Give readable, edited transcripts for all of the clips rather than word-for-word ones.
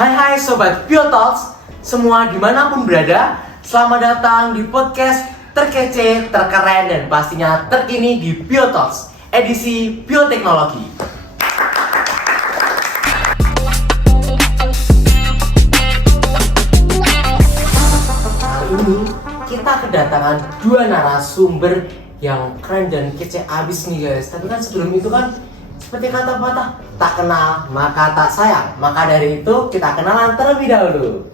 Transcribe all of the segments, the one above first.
Hai Sobat Biotalks, semua dimanapun berada, selamat datang di podcast terkece, terkeren, dan pastinya terkini di Biotalks, edisi bioteknologi. Kali ini kita kedatangan dua narasumber yang keren dan kece abis nih guys. Tapi kan sebelum itu kan seperti kata patah, tak kenal maka tak sayang. Maka dari itu kita kenalan terlebih dahulu.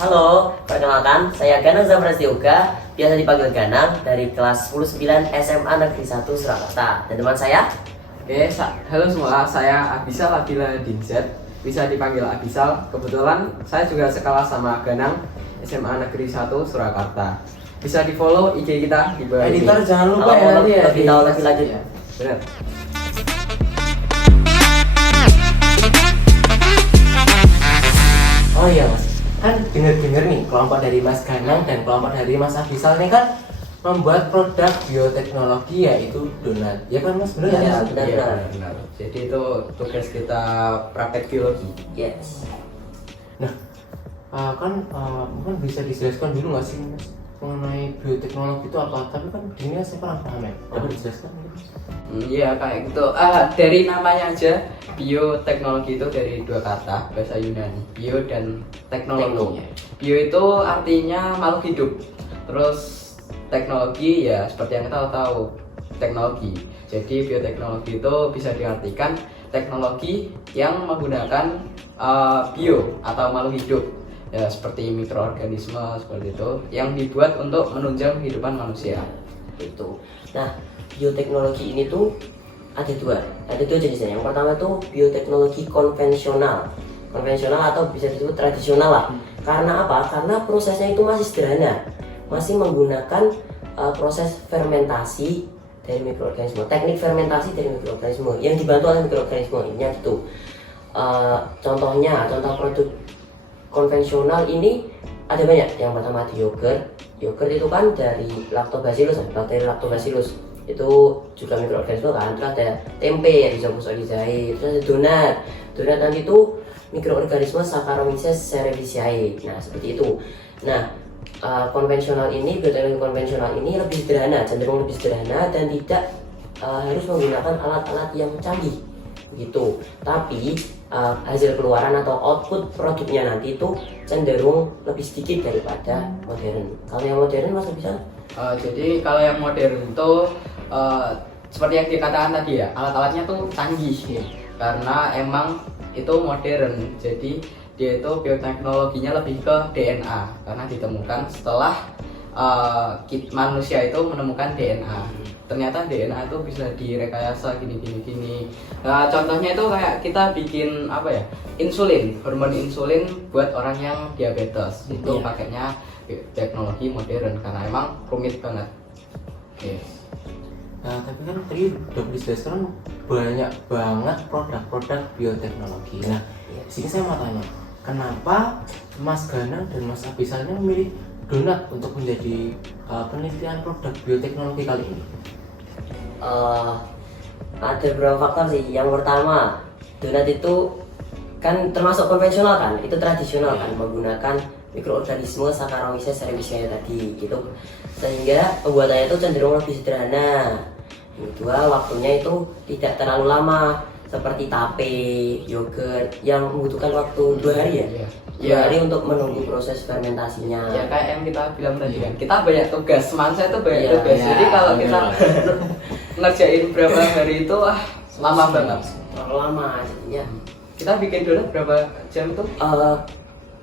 Halo, perkenalkan saya Ganang Zamrasdioga, biasa dipanggil Ganang, dari kelas 109 SMA Negeri 1 Surakarta. Dan teman saya? Halo semua, saya Abisal Abila Dinzet, bisa dipanggil Abisal. Kebetulan saya juga sekelas sama Ganang, SMA Negeri 1 Surakarta. Bisa di follow IG kita di bawah ini. Editor jangan lupa ya nanti ya. Lebih tahu lebih lanjut. Ya, benar. Oh iya mas, kan denger nih kelompok dari Mas Ganang dan kelompok dari Mas Abisal ini kan membuat produk bioteknologi yaitu donat. Ya kan mas, benar Ya, ya? benar. Iya, benar. Jadi itu tugas kita praktek biologi. Yes. Nah, mungkin bisa dijelaskan dulu nggak sih mas mengenai bioteknologi itu apa? Tapi kan dunia saya kurang paham ya. Dapat dijelaskan mungkin? Iya kayak gitu. Dari namanya aja, bioteknologi itu dari dua kata bahasa Yunani, bio dan teknologi. Bio itu artinya makhluk hidup. Terus teknologi ya seperti yang kita tahu, teknologi. Jadi bioteknologi itu bisa diartikan teknologi yang menggunakan bio atau makhluk hidup. Ya seperti mikroorganisme seperti itu yang dibuat untuk menunjang kehidupan manusia. Itu. Nah, bioteknologi ini tuh ada dua jenisnya. Yang pertama tuh bioteknologi konvensional atau bisa disebut tradisional lah. Karena apa? Karena prosesnya itu masih sederhana, masih menggunakan proses fermentasi dari mikroorganisme, teknik fermentasi dari mikroorganisme yang dibantu oleh mikroorganisme. Ini gitu. Contoh produk konvensional ini ada banyak. Yang pertama di yogurt itu kan dari lactobacillus itu juga mikroorganisme kan. Terus ada tempe yang bisa dijahit. Terus ada donat nanti itu mikroorganisme Saccharomyces cerevisiae. Nah seperti itu. Nah bioteknologi konvensional ini cenderung lebih sederhana dan tidak harus menggunakan alat-alat yang canggih begitu. Tapi hasil keluaran atau output produknya nanti itu cenderung lebih sedikit daripada modern. Kalau yang modern mas bisa? Jadi kalau yang modern itu seperti yang dikatakan tadi ya, alat-alatnya tuh canggih ya. Karena emang itu modern. Jadi dia itu bioteknologinya lebih ke DNA karena ditemukan setelah manusia itu menemukan DNA. Ternyata DNA itu bisa direkayasa gini. Nah, contohnya itu kayak kita bikin hormon insulin buat orang yang diabetes. Itu pakainya teknologi modern karena emang rumit banget. Yes. Nah, tapi kan tadi udah dijelaskan banyak banget produk-produk bioteknologi. Nah, di sini saya mau tanya, kenapa Mas Ganang dan Mas Abisal ini memilih donat untuk menjadi penelitian produk bioteknologi kali ini? Ada beberapa faktor sih. Yang pertama, donat itu kan termasuk konvensional kan, itu tradisional kan, menggunakan mikroorganisme Saccharomyces cerevisiae tadi gitu, sehingga pembuatannya itu cenderung lebih sederhana. Yang kedua, waktunya itu tidak terlalu lama seperti tape, yogurt yang membutuhkan waktu 2 hari ya. 2 hari untuk menunggu proses fermentasinya. Ya kayak yang kita bilang tadi kan, kita banyak tugas, manusia itu banyak tugas. Jadi kalau kita ngerjain berapa hari itu lama banget. Terlalu lama jadinya. Kita bikin donat berapa jam tuh?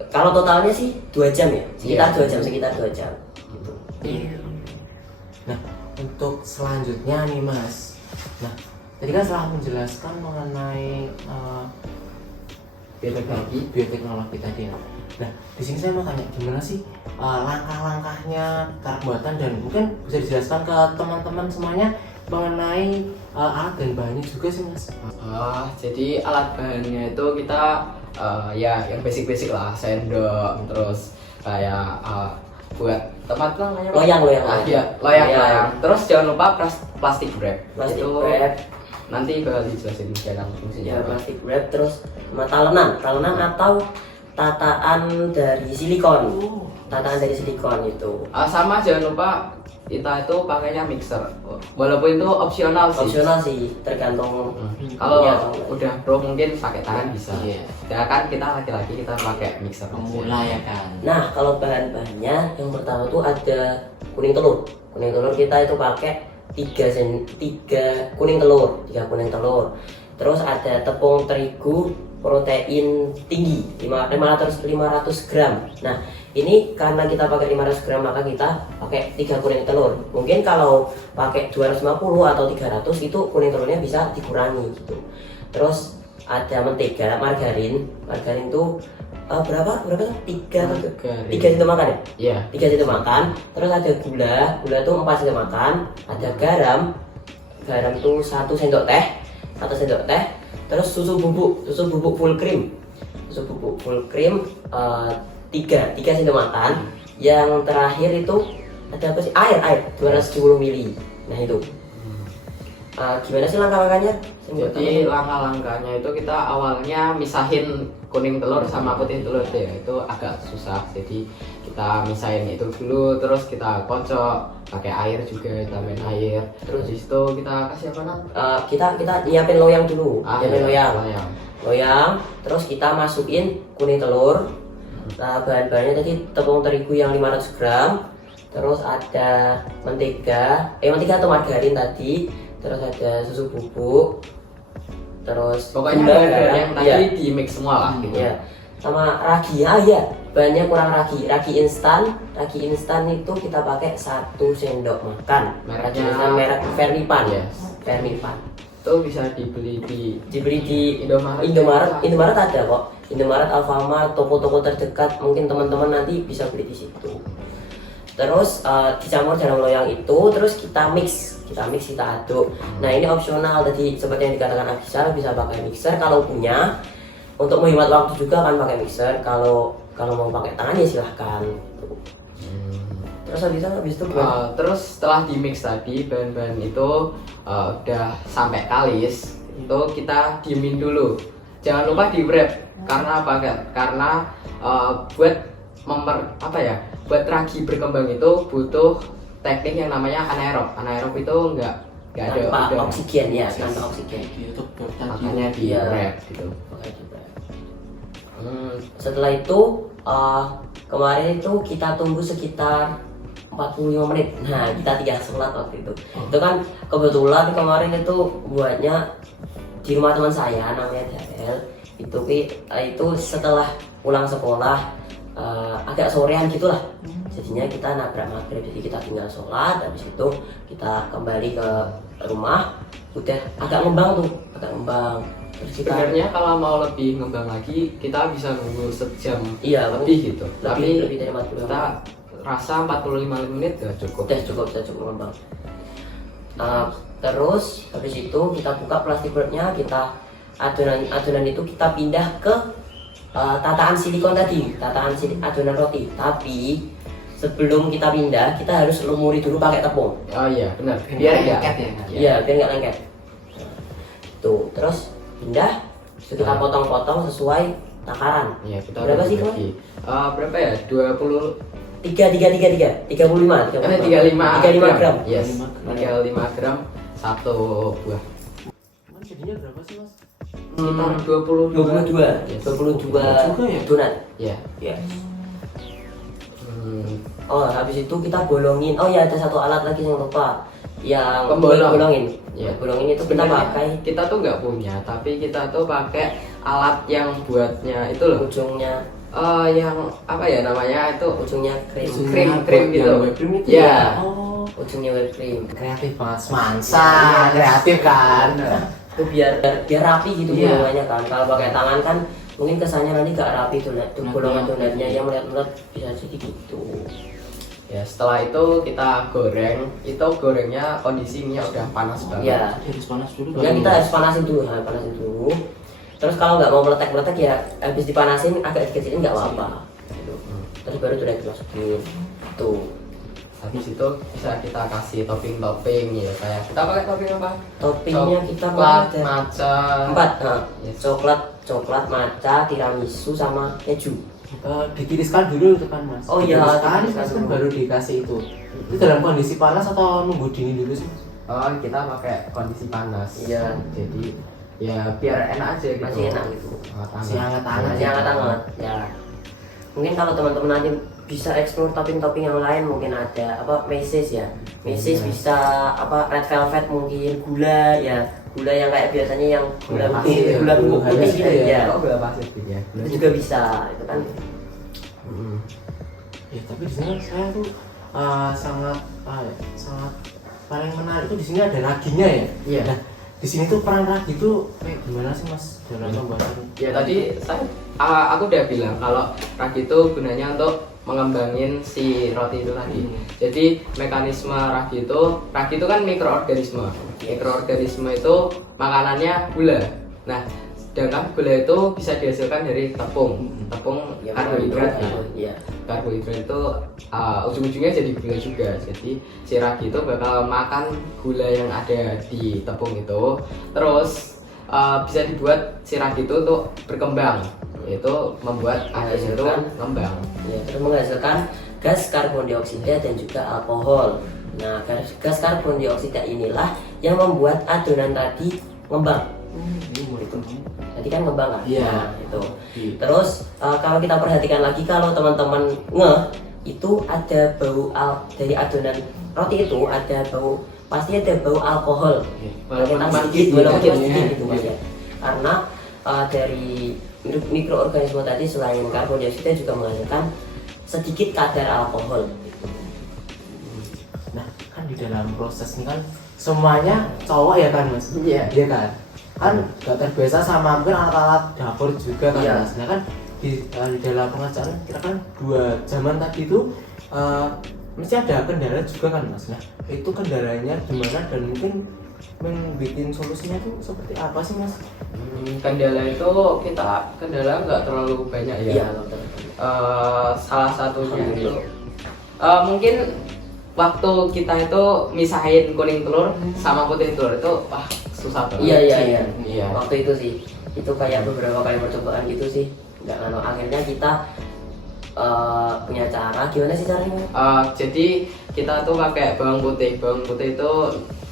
Kalau totalnya sih 2 jam ya, sekitar 2 jam gitu. Nah, untuk selanjutnya nih mas, nah tadi kan setelah menjelaskan mengenai bioteknologi tadi. Nah, di sini saya mau tanya gimana sih langkah-langkahnya cara pembuatan, dan mungkin bisa dijelaskan ke teman-teman semuanya mengenai alat dan bahannya juga sih mas. Jadi alat bahannya itu kita ya yang basic lah, sendok, terus kayak buat tempat loyang. Loyang. Terus jangan lupa plastik wrap. Plastik wrap. nanti bakal dijelasin sekarang fungsinya Ya, apa. plastik wrap terus sama talenan atau tataan dari silikon. Tataan dari silikon itu. Sama jangan lupa kita itu pakainya mixer, walaupun itu opsional sih. Opsional sih, tergantung. Kalau Ya, atau enggak. udah pro mungkin pakai tangan bisa. Iya. Ya kan kita laki-laki kita pakai mixer. Pemula ya kan. Nah, kalau bahan-bahannya yang pertama tuh ada kuning telur. Kuning telur kita itu pakai 3 kuning telur, 3 kuning telur. Terus ada tepung terigu protein tinggi 500 gram. Nah, ini karena kita pakai 500 gram maka kita pakai 3 kuning telur. Mungkin kalau pakai 250 atau 300 itu kuning telurnya bisa dikurangi gitu. Terus ada mentega, margarin tuh berapa tuh? 3 sendok makan ya? Iya. 3 sendok makan. Terus ada gula tuh 4 sendok makan. Ada garam tuh 1 sendok teh. Terus susu bubuk full cream. Tiga sendok makan. Yang terakhir itu ada apa sih? Air 270 ml. Nah itu. Gimana sih langkah-langkahnya? Jadi langkah-langkahnya itu kita awalnya misahin kuning telur sama putih telur ya, itu agak susah. Jadi kita misahin itu dulu, terus kita kocok pakai air juga, tambahin air. Terus di situ kita kasih apa Nat? Kita nyiapin loyang dulu. Nyiapin Iya, loyang. Terus kita masukin kuning telur. Nah, bahan-bahannya tadi tepung terigu yang 500 gram. Terus ada mentega atau margarin tadi. Terus ada susu bubuk. Terus Pokoknya gula, bahan yang garam. tadi di mix semua lah gitu. Iya. Sama ragi. Iya, bahannya kurang ragi. Ragi instan itu kita pakai 1 sendok makan. Mereknya- Ragi instan merek Vermipan. Yes. Vermipan. Itu bisa dibeli di Dibeli di Indomaret. Indomaret ada kok. Indomaret, Alfamart, toko-toko terdekat mungkin teman-teman nanti bisa beli di situ. Terus dicampur dalam loyang itu, terus kita aduk. Nah, ini opsional tadi seperti yang dikatakan Abisal, bisa pakai mixer kalau punya. Untuk menghemat waktu juga kan pakai mixer. Kalau mau pakai tangan ya silahkan. Terus habis itu gimana? Terus setelah di mix tadi bahan-bahan itu udah sampai kalis, itu kita diemin dulu. Jangan lupa di wrap. Karena apa? Karena buat buat ragi berkembang itu butuh teknik yang namanya anaerob. Anaerob itu nggak ada Tanpa udara. oksigen ya, tanpa oksigen. YouTube Makanya di Iya. wrap gitu. Pakai di wrap. Setelah itu kemarin itu kita tunggu sekitar 45 menit. Nah, kita 3 sholat waktu itu. Itu kan kebetulan kemarin itu buatnya di rumah teman saya namanya Dael. Itu setelah pulang sekolah agak sorean gitulah. Jadinya kita nabrak maghrib, jadi kita tinggal sholat, habis itu kita kembali ke rumah. Udah agak ngembang. Terus kita Sebenarnya kalau mau lebih ngembang lagi kita bisa nunggu sejam iya lebih gitu. Tapi lebih dari 40 kita rasa 45 menit udah cukup. udah cukup ngembang. Terus habis itu kita buka plastik wrapnya, kita adonan itu kita pindah ke tataan silikon tadi, adonan roti. Tapi sebelum kita pindah, kita harus lumuri dulu pakai tepung. Oh iya benar. Biar nggak- lengket ya. Iya, biar nggak lengket. Tuh, terus pindah, terus kita potong-potong sesuai takaran. Iya, kita Berapa udah sih, bagi. Berapa ya? 20 35 35 gram. Yes. 35 gram. 35 gram satu buah. Cuman jadinya berapa sih mas? Sekitar 22. Yes. 22 juga ya? donat. Iya. Ya. Hmm, Oh, habis itu kita bolongin. Oh ya, ada satu alat lagi yang lupa. Yang Pembolong. bolongin. Iya. Bolongin itu kita sebenarnya pakai kita tuh nggak punya, tapi kita tuh pakai alat yang buatnya itu loh. ujungnya Yang apa ya namanya itu? ujungnya krim. Krim gitu. Yang whipped cream itu Iya. ya? Oh, Ujungnya whipped cream. kreatif mas, mansa, kreatif kan. Itu biar rapi gitu Iya. bolongannya kan. Kalau pakai tangan kan mungkin kesannya nanti gak rapi donat. Tuh bolongan donatnya yang melihat bisa jadi gitu. Ya setelah itu kita goreng. Itu gorengnya kondisi minyak udah panas banget. Ya. Harus panas dulu. Ya kita harus panasin dulu. Terus kalau nggak mau meletek ya habis dipanasin agak dikecilin nggak apa-apa. Gitu. Terus baru donat dimasukin. Tuh. habis itu bisa kita kasih topping ya, kayak kita pakai topping apa? Toppingnya kita Coklat, pakai matcha. 4, Yes. coklat, matcha, tiramisu sama keju. Ditiriskan dulu itu kan mas. Oh iya, ditiriskan ditiriskan terus kan dulu. baru dikasih itu dalam kondisi panas atau nunggu dingin dulu sih mas? Oh, kita pakai kondisi panas. Iya. Jadi ya biar enak aja gitu. Masih enak gitu. Masih hangat-hangat. Masih hangat-hangat ya. Mungkin kalau teman-teman nanti bisa explore topping-topping yang lain, mungkin ada apa meses ya, meses bisa apa red velvet, mungkin gula ya, gula yang kayak biasanya yang gula Gula putih, pasir ya, gula gula bubuk putih halus gitu ya. ya, Oh, gula pasir gitu ya. itu juga bisa itu kan. Ya tapi di sini saya tuh sangat sangat paling menarik itu di sini ada raginya ya. Iya. Nah, di sini tuh peran ragi tuh kayak gimana sih mas dalam pembuatan? Ya tadi aku udah bilang kalau ragi itu gunanya untuk mengembangin si roti itu tadi. Jadi mekanisme ragi itu kan mikroorganisme. Mikroorganisme itu makanannya gula. Nah, sedangkan gula itu bisa dihasilkan dari tepung. Tepung Ya, karbohidrat gitu. kan. Iya. Karbohidrat itu ujung-ujungnya jadi gula juga. Jadi si ragi itu bakal makan gula yang ada di tepung itu. Terus bisa dibuat si ragi itu untuk berkembang, yaitu membuat air itu ngembang. Ya, terus menghasilkan gas karbon dioksida dan juga alkohol. Nah, gas karbon dioksida inilah yang membuat adonan tadi ngembang. Tadi kan ngembang kan? Iya. Nah, itu. Terus kalau kita perhatikan lagi, kalau teman-teman itu ada bau dari adonan roti itu ada bau, pasti ada bau alkohol. Walaupun Kita sedikit, walaupun ya. sedikit gitu mas Iya. ya. Karena dari mikroorganisme tadi selain karbon dioksida juga menghasilkan sedikit kadar alkohol. Nah kan di dalam proses ini kan semuanya cowok ya kan mas? Iya. Iya kan? Kan gak terbiasa sama mungkin alat-alat dapur juga kan Iya. mas. Nah kan di dalam pengajaran kita kan 2 zaman tadi itu mesti ada kendala juga kan mas. Nah itu kendalanya gimana dan mungkin bikin solusinya tuh seperti apa sih mas? Kendala itu kendala nggak terlalu banyak ya. Iya, betul. Salah satunya itu mungkin waktu kita itu misahin kuning telur sama putih telur itu susah banget. Iya. Iya. Waktu itu sih, itu kayak beberapa kali percobaan gitu sih. Nggak lalu akhirnya kita punya cara. Gimana sih caranya? Jadi kita tuh pakai bawang putih. Bawang putih itu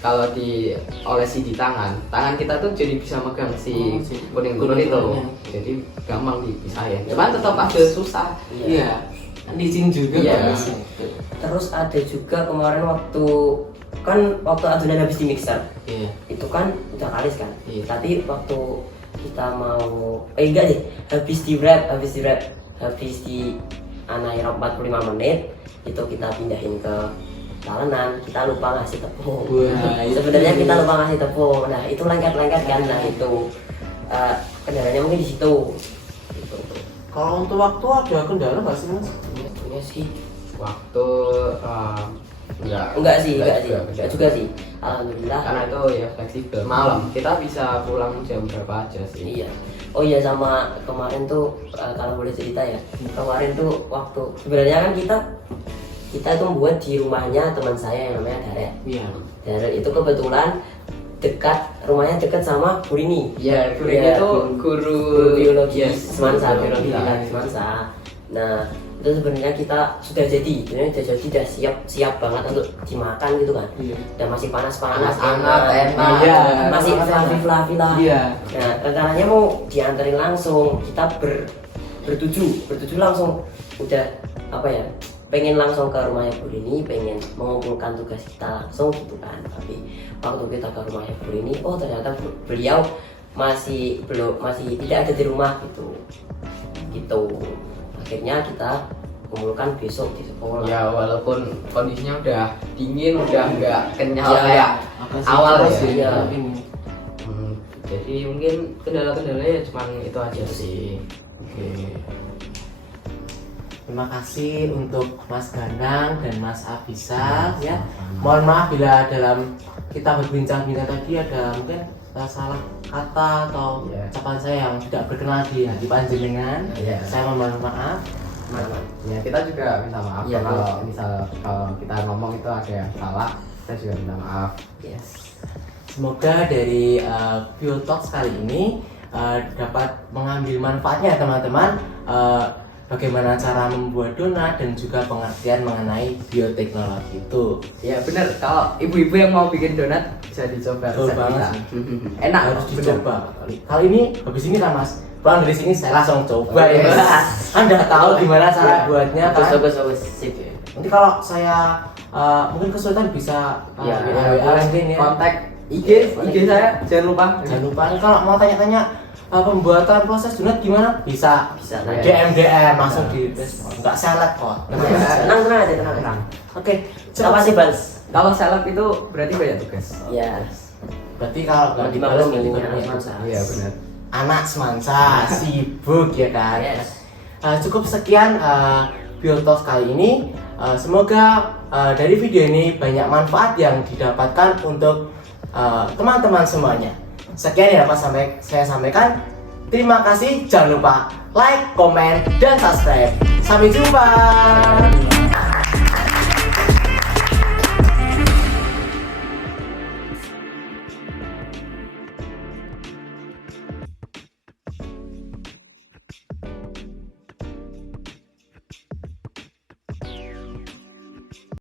kalau diolesi di tangan kita tuh jadi bisa megang si kuning telur itu. Jadi gampang dipisahin. Cuman tetap aja susah. Iya. Kan licin juga Iya. kan mas. Terus ada juga kemarin waktu adonan habis di mixer, Iya. itu kan udah kalis kan. Iya. Tapi waktu kita mau enggak deh, habis di wrap habis di anaerob 45 menit itu kita pindahin ke talenan, kita lupa ngasih tepung. Wah, itu. Sebenarnya kita lupa ngasih tepung. Nah itu lengket kan. Nah itu kendalanya mungkin di situ gitu. Kalau untuk waktu ada kendala nggak sih mas? Waktunya sih Waktu enggak juga sih, alhamdulillah. karena itu ya fleksibel. Malam kita bisa pulang jam berapa aja sih. Iya. Oh iya, sama kemarin tuh kalau boleh cerita ya. Kemarin tuh waktu sebenarnya kan kita itu membuat di rumahnya teman saya yang namanya Darek. Iya. Darek itu kebetulan rumahnya dekat sama Bu Rini. Ya, guru Iya, itu guru biologi Semansa, biologi di Semansa. Nah, itu sebenarnya kita sudah jadi siap banget untuk dimakan gitu kan. Iya. Dan masih panas-panas, Hangat, enak. Iya. masih fluffy lah. Iya. Nah, rencananya mau dianterin langsung, kita bertujuh langsung udah pengen langsung ke rumahnya Bu Rini, pengen mengumpulkan tugas kita langsung gitu kan. Tapi waktu kita ke rumahnya Bu Rini, oh ternyata beliau masih tidak ada di rumah gitu. Akhirnya kita kumpulkan besok di sekolah. Ya walaupun kondisinya udah dingin, udah nggak kenyal Ya, kayak awal ya. Iya. Jadi mungkin kendala-kendalanya cuman itu aja sih. Oke. Terima kasih untuk Mas Ganang dan Mas Abisal ya. Mohon maaf bila dalam kita berbincang-bincang tadi ada mungkin salah kata atau Iya. ucapan saya yang tidak berkenan di hati panjenengan. Iya. Saya mohon maaf. teman-teman. Ya kita juga minta maaf Iya, kalau misal kalau kita ngomong itu ada yang salah, kita juga minta maaf. Yes. Semoga dari Biotalks kali ini dapat mengambil manfaatnya teman-teman, bagaimana cara membuat donat dan juga pengertian mengenai bioteknologi itu. Ya benar, kalau ibu-ibu yang mau bikin donat bisa dicoba Betul resep banget kita. sih. Enak, Harus bener. dicoba. Kali ini habis ini kan Mas, pulang dari sini saya langsung coba Oh, ya. yes. Anda tahu gimana cara Iya. buatnya Bagus, kan? bagus, bagus. Sip. Nanti kalau saya mungkin kesulitan bisa Ya, WA mungkin ya. Kontak IG saya jangan lupa. Jangan lupa nih kalau mau tanya-tanya pembuatan proses donat gimana bisa Bisa DM langsung di respon. Nggak seleb kok. Tenang aja, tenang. Oke, Apa sih Bals? Kalau seleb itu berarti banyak tugas. Ya. berarti kalau nggak Lima dibalas puluh berarti minimal banyak semangsa. tugas. Iya benar. Anak semansa sibuk ya kan. Yes. Cukup sekian Biotalks kali ini. Semoga dari video ini banyak manfaat yang didapatkan untuk teman-teman semuanya. Sekian yang dapat saya sampaikan. Terima kasih. Jangan lupa like, komen, dan subscribe. Sampai jumpa.